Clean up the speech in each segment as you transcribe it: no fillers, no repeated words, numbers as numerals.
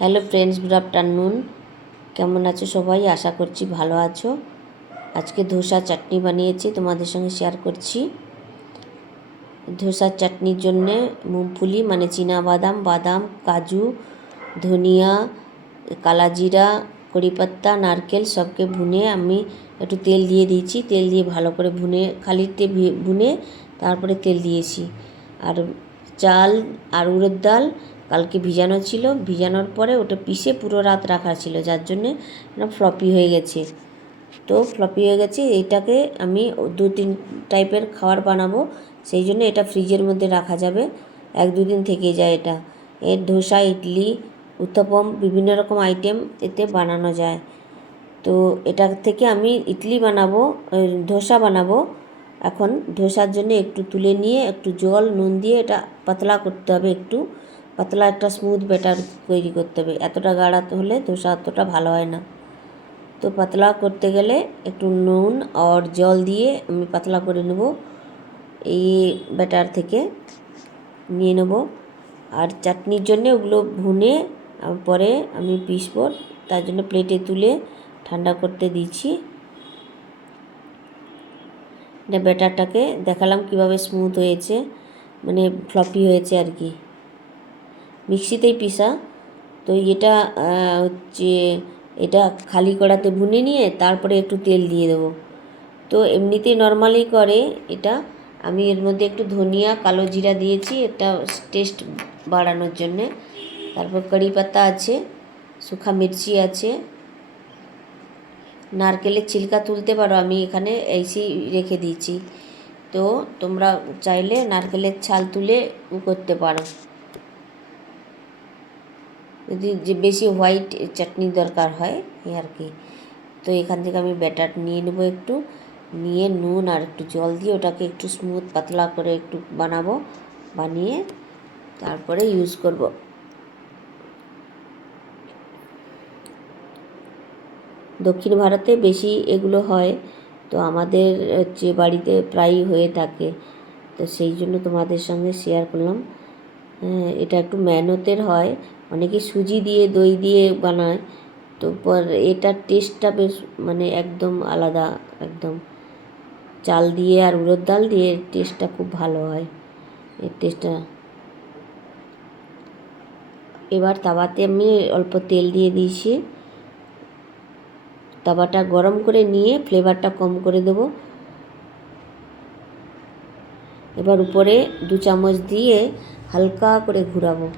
Hello friends, good afternoon. কেমন আছো সবাই? আশা করছি ভালো আছো। আজকে ধোসা চাটনি বানিয়েছি, তোমাদের সঙ্গে শেয়ার করছি। ধোসার চাটনির জন্যে মুগফলি মানে বাদাম, কাজু, ধনিয়া, কালা জিরা, কড়িপাত্তা, নারকেল সবকে ভুনে আমি একটু তেল দিয়ে দিয়েছি। তেল দিয়ে ভালো করে ভুনে, খালিতে ভুনে তারপরে তেল দিয়েছি। আর চাল আর উড়দ ডাল কালকে ভিজানো ছিল, ভিজানোর পরে ওটা পিষে পুরো রাত রাখা ছিল, যার জন্যে ফ্লপি হয়ে গেছে। তো ফ্লপি হয়ে গেছে, এইটাকে আমি 2-3 টাইপের খাবার বানাবো, সেই জন্য এটা ফ্রিজের মধ্যে রাখা যাবে, 1-2 দিন থেকে যায় এটা। এর ধোসা, ইডলি, উত্তপম বিভিন্ন রকম আইটেম এতে বানানো যায়। তো এটা থেকে আমি ইডলি বানাবো, ধোসা বানাবো। এখন ধোসার জন্য একটু তুলে নিয়ে একটু জল নুন দিয়ে এটা পাতলা করতে হবে, একটু পাতলা একটা স্মুথ ব্যাটার তৈরি করতে হবে। এতটা গাঢ়া হলে ধোসা অতটা ভালো হয় না। তো পাতলা করতে গেলে একটু নুন আর জল দিয়ে আমি পাতলা করে নেব, এই ব্যাটার থেকে নিয়ে নেব। আর চাটনির জন্য ওগুলো ভুনে পরে আমি পিষবো, তার জন্য প্লেটে তুলে ঠান্ডা করতে দিচ্ছি। এটা ব্যাটারটাকে দেখালাম কিভাবে স্মুথ হয়েছে, মানে ফ্লপি হয়েছে আর কি, মিক্সিতেই পিষা। তো এটা হচ্ছে, এটা খালি কড়াতে ভুনে নিয়ে তারপরে একটু তেল দিয়ে দেবো। তো এমনিতেই নর্মালি করে এটা, আমি এর মধ্যে একটু ধনিয়া, কালো জিরা দিয়েছি, এটা টেস্ট বাড়ানোর জন্যে। তারপর কারি পাতা আছে, শুকনো মির্চি আছে, নারকেলের ছিলকা তুলতে পারো, আমি এখানে এইসেই রেখে দিয়েছি। তো তোমরা চাইলে নারকেলের ছাল তুলে করতে পারো, যদি যে বেশি হোয়াইট চাটনির দরকার হয় এই আর কি। তো এখান থেকে আমি ব্যাটার নিয়ে নেবো, একটু নিয়ে নুন আর একটু জল দিয়ে ওটাকে একটু স্মুথ পাতলা করে একটু বানাবো, বানিয়ে তারপরে ইউজ করব। দক্ষিণ ভারতে বেশি এগুলো হয়, তো আমাদের হচ্ছে বাড়িতে প্রায়ই হয়ে থাকে, তো সেই জন্য তোমাদের সঙ্গে শেয়ার করলাম। এটা একটু মেহনতের হয়, অনেকে সুজি দিয়ে দই দিয়ে বানায়, তো এটার টেস্টটা বেশ মানে একদম আলাদা, একদম চাল দিয়ে আর উড়দ ডাল দিয়ে টেস্টটা খুব ভালো হয়, এর টেস্টটা। এবার তাওয়াতে আমি অল্প তেল দিয়ে দিয়েছি, তাওয়াটা গরম করে নিয়ে ফ্লেভারটা কম করে দেবো। এবার উপরে 2 চামচ দিয়ে হালকা করে ঘোরাবো।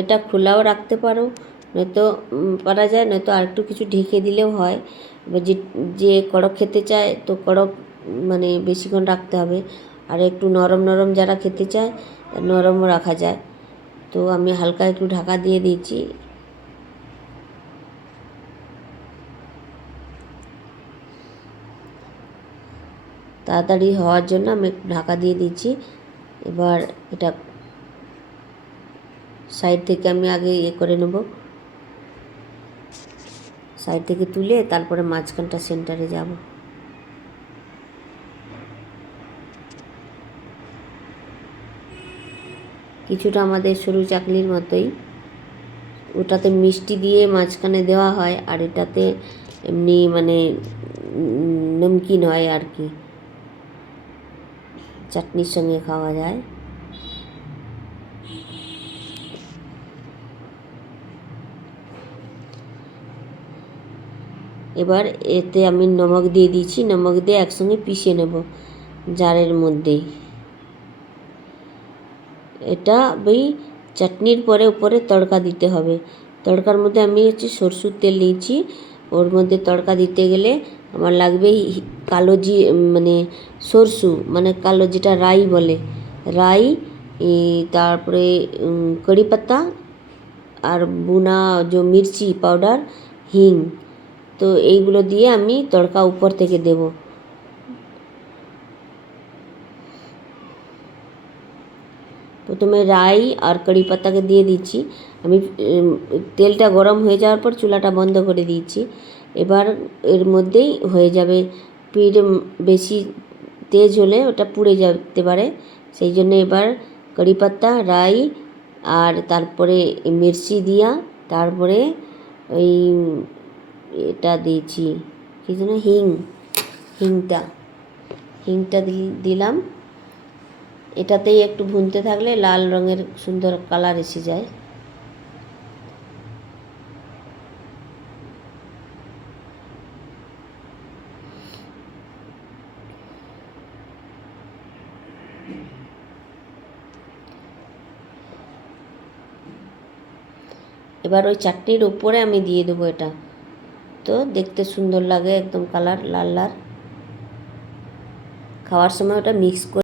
এটা খোলাও রাখতে পারো, নয়তো পারা যায়, নয়তো আর একটু কিছু ঢেকে দিলেও হয়। এবার যে কড়ক খেতে চায় তো কড়ক মানে বেশিক্ষণ রাখতে হবে, আর একটু নরম নরম যারা খেতে চায় নরমও রাখা যায়। তো আমি হালকা একটু ঢাকা দিয়ে দিয়েছি। তাড়াতাড়ি হওয়ার জন্য আমি একটু ঢাকা দিয়ে দিচ্ছি। এবার এটা সাইড থেকে আমি আগে করে নেব, সাইড থেকে তুলে তারপরে মাঝখানটা সেন্টারে যাব। কিছুটা আমাদের সরু চাকলির মতোই, ওটাতে মিষ্টি দিয়ে মাঝখানে দেওয়া হয়, আর এটাতে এমনি মানে নমকিন হয় আর কি, চাটনির সঙ্গে খাওয়া যায়। এবার এতে আমি নমক দিয়ে দিয়েছি, নমক দিয়ে একসঙ্গে পিষে নেব জারের মধ্যেই। এটা ওই চাটনির পরে উপরে তড়কা দিতে হবে। তড়কার মধ্যে আমি হচ্ছে সরষের তেল নিয়েছি, ওর মধ্যে তড়কা দিতে গেলে আমার লাগবে কালো মানে সরষু মানে কালো যেটা রাই বলে, রাই, তারপরে কড়ি পাতা আর বুনা যে মির্চি পাউডার, হিং। তো এইগুলো দিয়ে আমি তড়কা উপর থেকে দেব। প্রথমে রাই আর কারি পাতাকে দিয়ে দিচ্ছি আমি। তেলটা গরম হয়ে যাওয়ার পর চুলাটা বন্ধ করে দিয়েছি। এবার এর মধ্যেই হয়ে যাবে। পিঠ বেশি তেজ হলে ওটা পুড়ে যেতে পারে, সেই জন্য এবার কারি পাতা, রাই আর তারপরে মির্চি দিয়া, তারপরে ওই এটা দিয়েছি কী যেন, হিংটা দিলাম। এটাতেই একটু ভুনতে থাকলে লাল রঙের সুন্দর কালার এসে যায়। এবার ওই চাটনির উপরে আমি দিয়ে দেবো এটা, তো দেখতে সুন্দর লাগে একদম, কালার লাল লাল। খাওয়ার সময় ওটা মিক্স করে